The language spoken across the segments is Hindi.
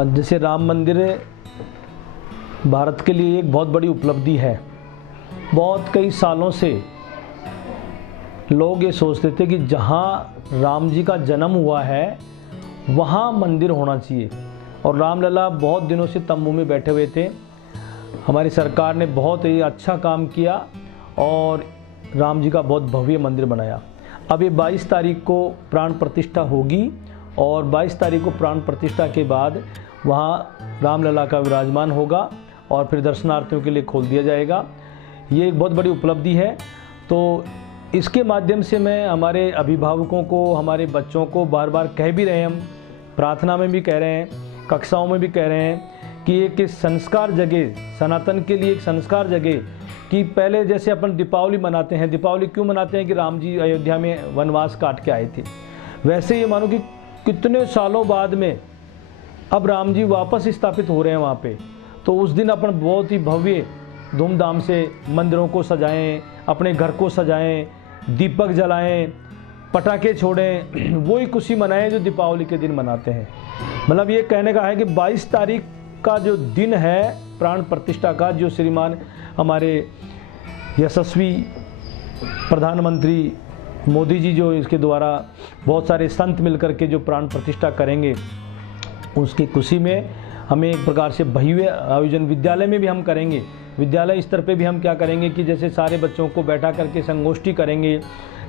जैसे राम मंदिर भारत के लिए एक बहुत बड़ी उपलब्धि है। बहुत कई सालों से लोग ये सोचते थे कि जहाँ राम जी का जन्म हुआ है वहाँ मंदिर होना चाहिए, और रामलला बहुत दिनों से तंबू में बैठे हुए थे। हमारी सरकार ने बहुत ही अच्छा काम किया और राम जी का बहुत भव्य मंदिर बनाया। अब ये 22 तारीख को प्राण प्रतिष्ठा होगी और 22 तारीख को प्राण प्रतिष्ठा के बाद वहाँ रामलला का विराजमान होगा और फिर दर्शनार्थियों के लिए खोल दिया जाएगा। ये एक बहुत बड़ी उपलब्धि है। तो इसके माध्यम से मैं हमारे अभिभावकों को, हमारे बच्चों को बार बार कह भी रहे हैं, हम प्रार्थना में भी कह रहे हैं, कक्षाओं में भी कह रहे हैं कि एक संस्कार जगह, सनातन के लिए एक संस्कार जगह कि पहले जैसे अपन दीपावली मनाते हैं, दीपावली क्यों मनाते हैं कि राम जी अयोध्या में वनवास काट के आए थे, वैसे ये मानो कि कितने सालों बाद में अब राम जी वापस स्थापित हो रहे हैं वहाँ पे। तो उस दिन अपन बहुत ही भव्य धूमधाम से मंदिरों को सजाएं, अपने घर को सजाएं, दीपक जलाएं, पटाखे छोड़ें, वही खुशी मनाएं जो दीपावली के दिन मनाते हैं। मतलब ये कहने का है कि 22 तारीख का जो दिन है प्राण प्रतिष्ठा का, जो श्रीमान हमारे यशस्वी प्रधानमंत्री मोदी जी जो इसके द्वारा बहुत सारे संत मिलकर के जो प्राण प्रतिष्ठा करेंगे, उसकी खुशी में हमें एक प्रकार से भव्य आयोजन विद्यालय में भी हम करेंगे। विद्यालय स्तर पे भी हम क्या करेंगे कि जैसे सारे बच्चों को बैठा करके संगोष्ठी करेंगे,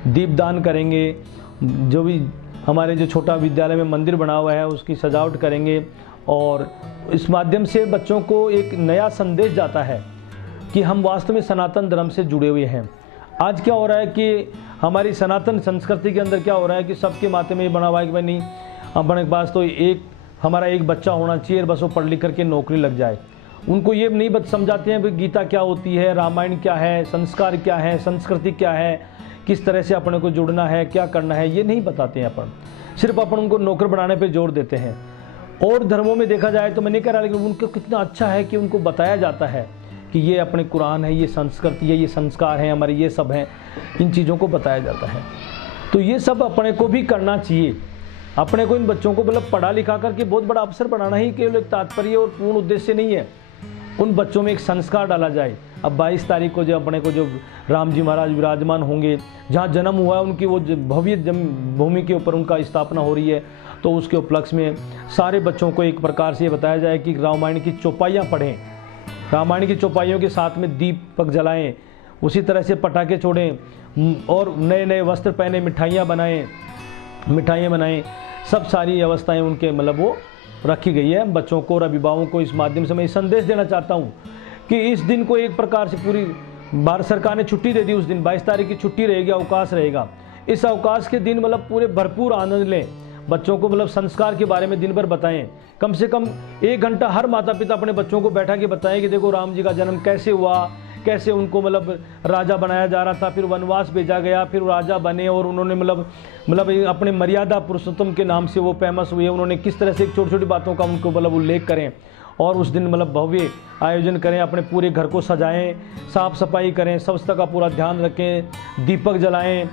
दीपदान करेंगे, जो भी हमारे जो छोटा विद्यालय में मंदिर बना हुआ है उसकी सजावट करेंगे, और इस माध्यम से बच्चों को एक नया संदेश जाता है कि हम वास्तव में सनातन धर्म से जुड़े हुए हैं। आज क्या हो रहा है कि हमारी सनातन संस्कृति के अंदर क्या हो रहा है कि सबके माथे में ये बना हुआ है कि भाई नहीं, अपने पास तो हमारा एक बच्चा होना चाहिए, बस वो पढ़ लिख करके नौकरी लग जाए। उनको ये नहीं समझाते हैं कि गीता क्या होती है, रामायण क्या है, संस्कार क्या है, संस्कृति क्या है, किस तरह से अपने को जुड़ना है, क्या करना है, ये नहीं बताते हैं अपन। सिर्फ अपन उनको नौकर बनाने पर जोर देते हैं। और धर्मों में देखा जाए तो मैं नहीं कह रहा, लेकिन उनको कितना अच्छा है कि उनको बताया जाता है कि ये अपने कुरान है, ये संस्कृति है, ये संस्कार हैं हमारे, ये सब हैं, इन चीज़ों को बताया जाता है। तो ये सब अपने को भी करना चाहिए। अपने को इन बच्चों को मतलब पढ़ा लिखा करके बहुत बड़ा अफसर बनाना ही केवल एक तात्पर्य और पूर्ण उद्देश्य नहीं है। उन बच्चों में एक संस्कार डाला जाए। अब 22 तारीख को जो अपने को जो राम जी महाराज विराजमान होंगे, जहाँ जन्म हुआ है उनकी वो भव्य भूमि के ऊपर उनका स्थापना हो रही है, तो उसके उपलक्ष्य में सारे बच्चों को एक प्रकार से ये बताया जाए कि रामायण की चौपाइयाँ पढ़ें, रामायण की चौपाइयों के साथ में दीपक जलाएं, उसी तरह से पटाखे छोड़ें और नए नए वस्त्र पहने, मिठाइयाँ बनाएं। सब सारी व्यवस्थाएं उनके मतलब वो रखी गई है बच्चों को और अभिभावकों को। इस माध्यम से मैं संदेश देना चाहता हूँ कि इस दिन को एक प्रकार से पूरी भारत सरकार ने छुट्टी दे दी। उस दिन 22 तारीख की छुट्टी रहेगी, अवकाश रहेगा। इस अवकाश के दिन मतलब पूरे भरपूर आनंद लें, बच्चों को मतलब संस्कार के बारे में दिन भर बताएं। कम से कम 1 घंटा हर माता पिता अपने बच्चों को बैठा के बताएं कि देखो राम जी का जन्म कैसे हुआ, कैसे उनको मतलब राजा बनाया जा रहा था, फिर वनवास भेजा गया, फिर राजा बने और उन्होंने मतलब अपने मर्यादा पुरुषोत्तम के नाम से वो फेमस हुए। उन्होंने किस तरह से छोटी छोटी बातों का उनको मतलब उल्लेख करें और उस दिन मतलब भव्य आयोजन करें, अपने पूरे घर को सजाएं, साफ सफाई करें, स्वच्छता का पूरा ध्यान रखें, दीपक जलाएं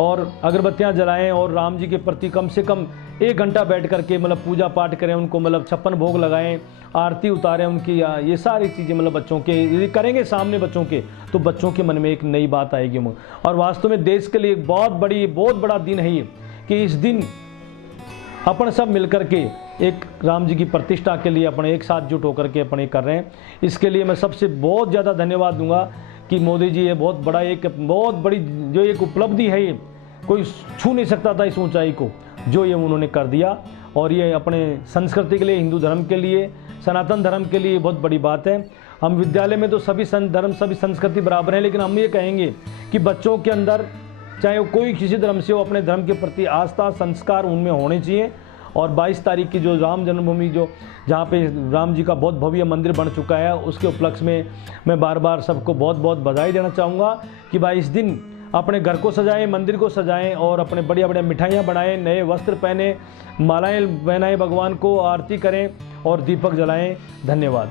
और अगरबत्तियां जलाएं और राम जी के प्रति कम से कम 1 घंटा बैठ करके मतलब पूजा पाठ करें, उनको मतलब 56 भोग लगाएं, आरती उतारें उनकी। ये सारी चीज़ें मतलब बच्चों के यदि करेंगे सामने बच्चों के, तो बच्चों के मन में एक नई बात आएगी। और वास्तव में देश के लिए एक बहुत बड़ा दिन है ये कि इस दिन अपन सब मिलकर के एक राम जी की प्रतिष्ठा के लिए अपने एक साथ जुट होकर के अपन ये कर रहे हैं। इसके लिए मैं सबसे बहुत ज़्यादा धन्यवाद दूंगा कि मोदी जी ये बहुत बड़ी जो एक उपलब्धि है, ये कोई छू नहीं सकता था इस ऊंचाई को, जो ये उन्होंने कर दिया। और ये अपने संस्कृति के लिए, हिंदू धर्म के लिए, सनातन धर्म के लिए बहुत बड़ी बात है। हम विद्यालय में तो सभी धर्म, सभी संस्कृति बराबर हैं, लेकिन हम ये कहेंगे कि बच्चों के अंदर चाहे वो कोई किसी धर्म से हो, अपने धर्म के प्रति आस्था, संस्कार उनमें होने चाहिए। और 22 तारीख की जो राम जन्मभूमि जो जहाँ पे राम जी का बहुत भव्य मंदिर बन चुका है, उसके उपलक्ष्य में मैं बार बार सबको बहुत बहुत बधाई देना चाहूँगा कि भाई इस दिन अपने घर को सजाएं, मंदिर को सजाएं और अपने बढ़िया बढ़िया मिठाइयाँ बनाएं, नए वस्त्र पहने, मालाएं पहनाएं, भगवान को आरती करें और दीपक जलाएं। धन्यवाद।